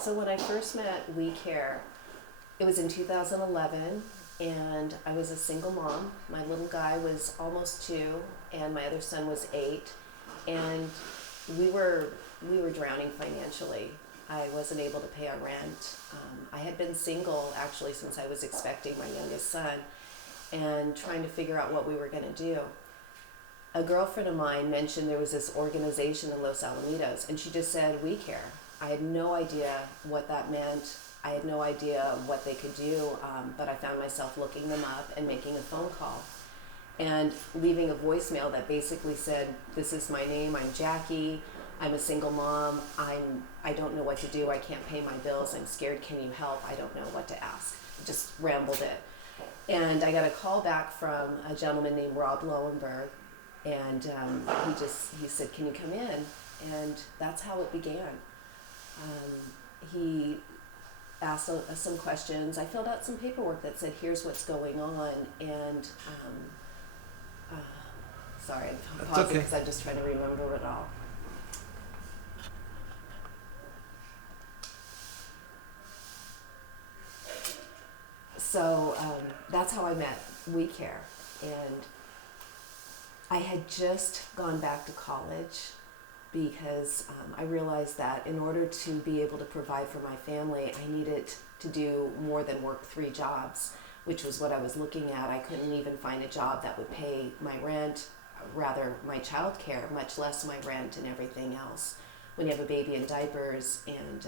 So when I first met WeCare, it was in 2011, and I was a single mom. My little guy was almost 2, and my other son was 8, and we were drowning financially. I wasn't able to pay our rent. I had been single actually since I was expecting my youngest son, and trying to figure out what we were going to do. A girlfriend of mine mentioned there was this organization in Los Alamitos, and she just said, WeCare. I had no idea what that meant. I had no idea what they could do, but I found myself looking them up and making a phone call and leaving a voicemail that basically said, this is my name, I'm Jacque, I'm a single mom, I don't know what to do, I can't pay my bills, I'm scared, can you help, I don't know what to ask. Just rambled it. And I got a call back from a gentleman named Rob Lowenberg, and he said, can you come in? And that's how it began. He asked some questions. I filled out some paperwork that said, here's what's going on. And sorry, I'm pausing because I'm just trying to remember it all. So that's how I met WeCare. And I had just gone back to college because I realized that in order to be able to provide for my family, I needed to do more than work 3 jobs, which was what I was looking at. I couldn't even find a job that would pay my rent, rather my child care, much less my rent and everything else. When you have a baby in diapers and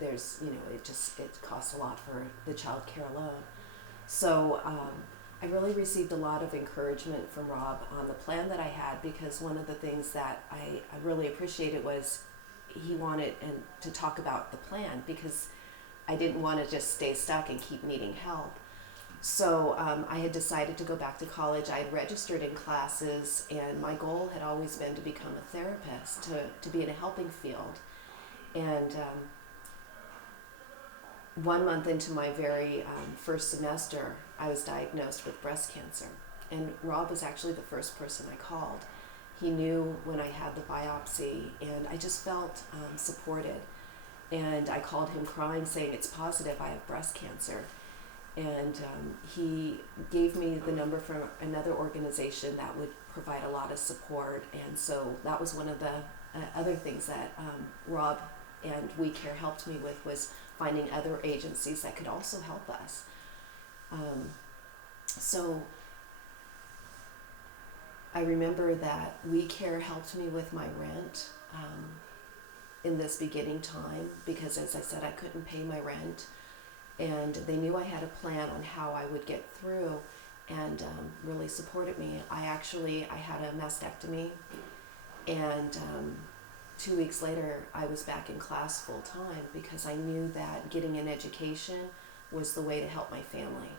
there's, it costs a lot for the child care alone. So I really received a lot of encouragement from Rob on the plan that I had, because one of the things that I really appreciated was he wanted to talk about the plan, because I didn't want to just stay stuck and keep needing help. So I had decided to go back to college. I had registered in classes, and my goal had always been to become a therapist, to be in a helping field. And 1 month into my very first semester, I was diagnosed with breast cancer. And Rob was actually the first person I called. He knew when I had the biopsy, and I just felt supported. And I called him crying, saying, it's positive, I have breast cancer. And he gave me the number from another organization that would provide a lot of support. And so that was one of the other things that Rob and WeCare helped me with, was finding other agencies that could also help us. So I remember that WeCare helped me with my rent in this beginning time, because as I said, I couldn't pay my rent. And they knew I had a plan on how I would get through, and really supported me. I had a mastectomy, and 2 weeks later I was back in class full time, because I knew that getting an education was the way to help my family.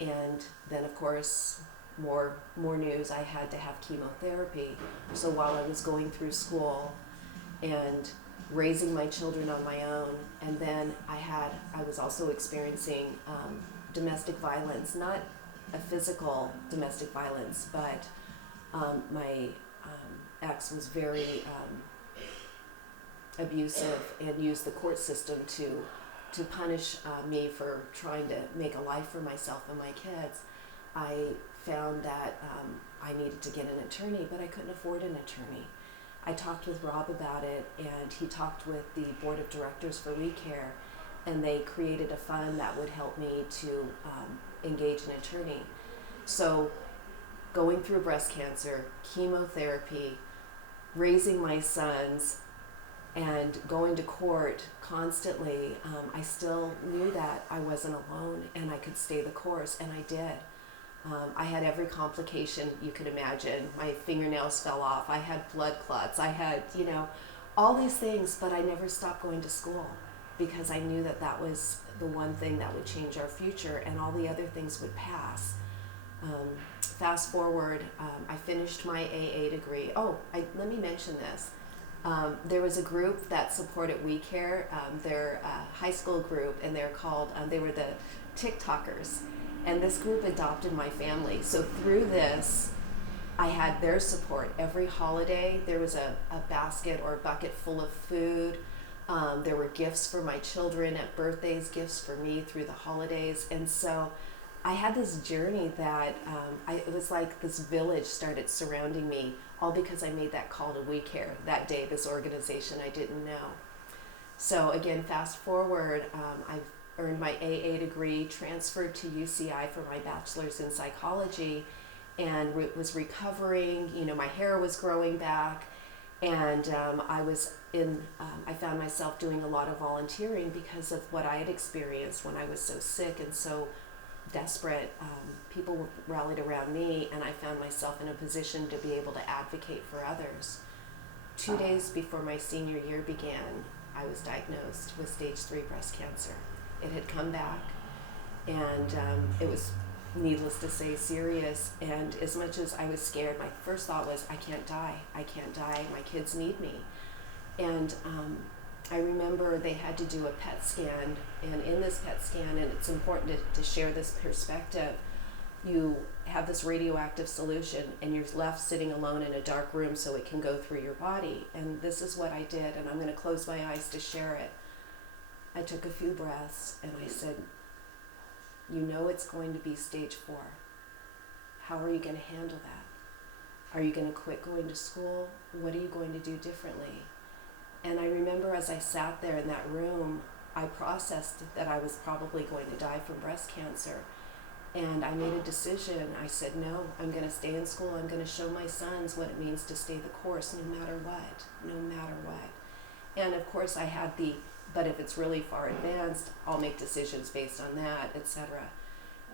And then of course, more news, I had to have chemotherapy. So while I was going through school and raising my children on my own, and then I was also experiencing domestic violence, not a physical domestic violence, but my ex was very abusive and used the court system to punish me for trying to make a life for myself and my kids. I found that I needed to get an attorney, but I couldn't afford an attorney. I talked with Rob about it, and he talked with the board of directors for WeCare, and they created a fund that would help me to engage an attorney. So going through breast cancer, chemotherapy, raising my sons, and going to court constantly, I still knew that I wasn't alone and I could stay the course, and I did. I had every complication you could imagine. My fingernails fell off, I had blood clots, I had, all these things, but I never stopped going to school, because I knew that that was the one thing that would change our future, and all the other things would pass. Fast forward, I finished my AA degree. Let me mention this. There was a group that supported WeCare, their high school group, and they were the TikTokers. And this group adopted my family. So through this, I had their support. Every holiday, there was a basket or a bucket full of food. There were gifts for my children at birthdays, gifts for me through the holidays. And so I had this journey that it was like this village started surrounding me, all because I made that call to WeCare that day, this organization I didn't know. So again, fast forward, I've earned my AA degree, transferred to UCI for my bachelor's in psychology, and was recovering. My hair was growing back, and I found myself doing a lot of volunteering because of what I had experienced when I was so sick and so desperate. People rallied around me, and I found myself in a position to be able to advocate for others. 2 days before my senior year began, I was diagnosed with stage 3 breast cancer. It had come back, and it was, needless to say, serious. And as much as I was scared, my first thought was, I can't die. I can't die. My kids need me. And I remember they had to do a PET scan, and in this PET scan, and it's important to share this perspective, you have this radioactive solution, and you're left sitting alone in a dark room so it can go through your body. And this is what I did, and I'm going to close my eyes to share it. I took a few breaths, and I said, it's going to be stage 4. How are you going to handle that? Are you going to quit going to school? What are you going to do differently? And I remember as I sat there in that room, I processed that I was probably going to die from breast cancer. And I made a decision. I said, no, I'm going to stay in school. I'm going to show my sons what it means to stay the course no matter what, no matter what. And of course I had but if it's really far advanced, I'll make decisions based on that, etc.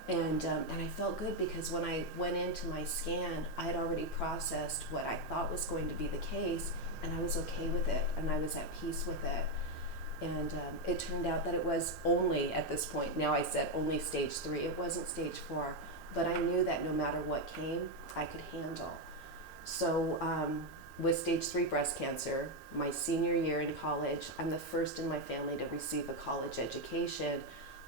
And I felt good because when I went into my scan, I had already processed what I thought was going to be the case, and I was okay with it, and I was at peace with it. And it turned out that it was only, at this point, now I said only stage 3, it wasn't stage 4, but I knew that no matter what came, I could handle. So with stage 3 breast cancer, my senior year in college, I'm the first in my family to receive a college education.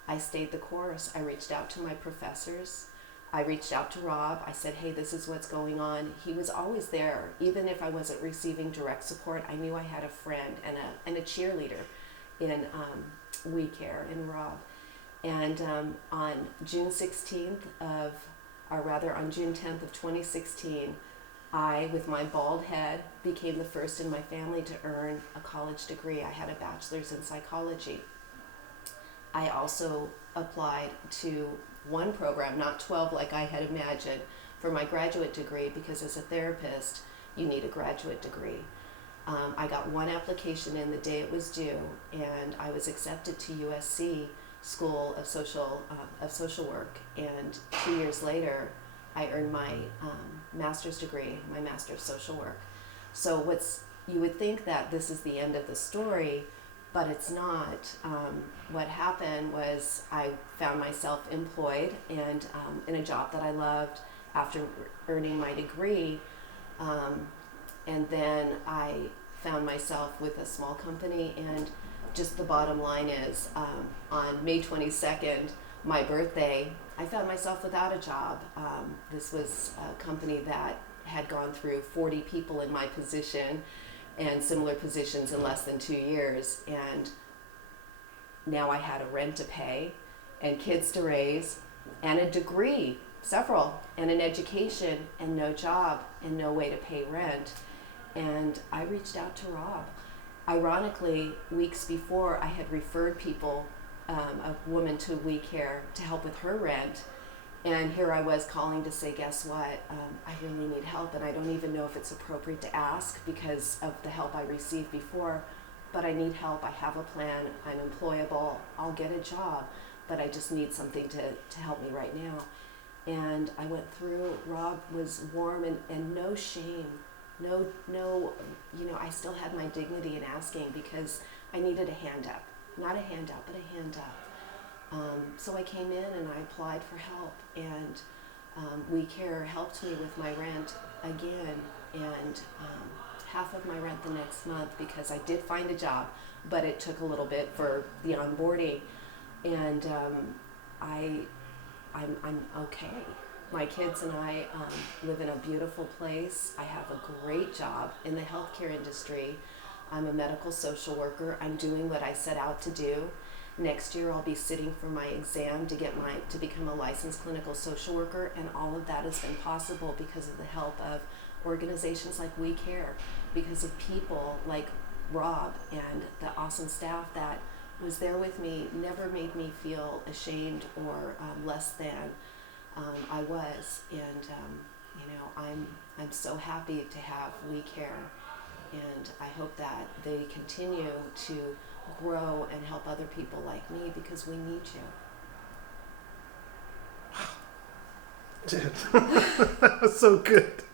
I stayed the course. I reached out to my professors. I reached out to Rob. I said, hey, this is what's going on. He was always there. Even if I wasn't receiving direct support, I knew I had a friend and a cheerleader in WeCare, in Rob. And on June 10th of 2016, I, with my bald head, became the first in my family to earn a college degree. I had a bachelor's in psychology. I also applied to one program, not 12 like I had imagined, for my graduate degree, because as a therapist, you need a graduate degree. I got one application in the day it was due, and I was accepted to USC School of Social Work. And 2 years later, I earned my master's degree, my Master of Social Work. So you would think that this is the end of the story, but it's not. What happened was I found myself employed and in a job that I loved after earning my degree. And then I found myself with a small company, and just the bottom line is on May 22nd, my birthday, I found myself without a job. This was a company that had gone through 40 people in my position and similar positions in less than 2 years. And now I had a rent to pay and kids to raise and a degree, several, and an education and no job and no way to pay rent. And I reached out to Rob. Ironically, weeks before, I had referred a woman to WeCare to help with her rent. And here I was calling to say, guess what? I really need help, and I don't even know if it's appropriate to ask because of the help I received before, but I need help. I have a plan. I'm employable. I'll get a job, but I just need something to help me right now. And I went through. Rob was warm and no shame. No, I still had my dignity in asking because I needed a hand up. Not a handout, but a hand up. So I came in and I applied for help, and WeCare helped me with my rent again, and half of my rent the next month because I did find a job, but it took a little bit for the onboarding, and I'm okay. My kids and I live in a beautiful place. I have a great job in the healthcare industry. I'm a medical social worker. I'm doing what I set out to do. Next year I'll be sitting for my exam to become a licensed clinical social worker, and all of that has been possible because of the help of organizations like WeCare, because of people like Rob and the awesome staff that was there with me, never made me feel ashamed or less than I was. And I'm so happy to have WeCare, and I hope that they continue to grow and help other people like me, because we need you. Dude, that was so good.